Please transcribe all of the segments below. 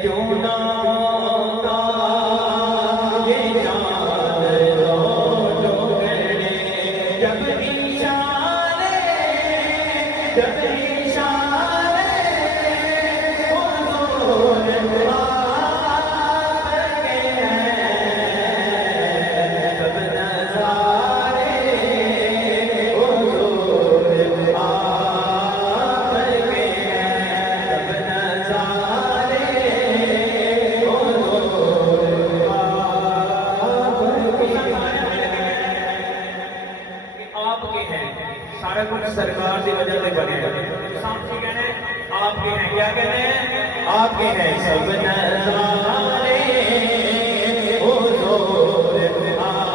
क्यों ना होता ये चांद दो टुकड़े, जब इशारे हुजूर आपके हैं, सब नज़ारे हुजूर आपके हैं, सब नज़ारे हुजूर आपके हैं। आपके हैं सारा कुछ सरकार की वजह से बने हैं। सामने कहने आपके हैं, क्या कहते हैं? आपके हैं सब नज़ारे हुजूर आप।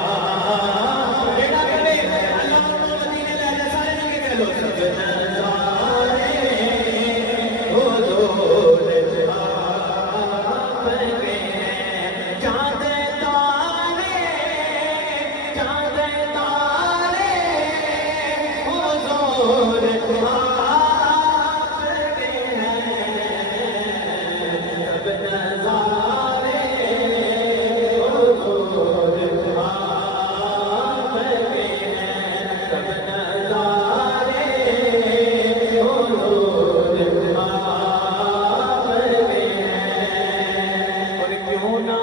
बेटा करे अल्लाह मदीने ले जा, सारे मिलके कह लो सब नज़ारे हुजूर आपके हैं। चाँद तारे हुजूर आपके हैं, सब नज़ारे हुजूर आपके हैं, सब नज़ारे हुजूर आपके हैं। और क्यों ना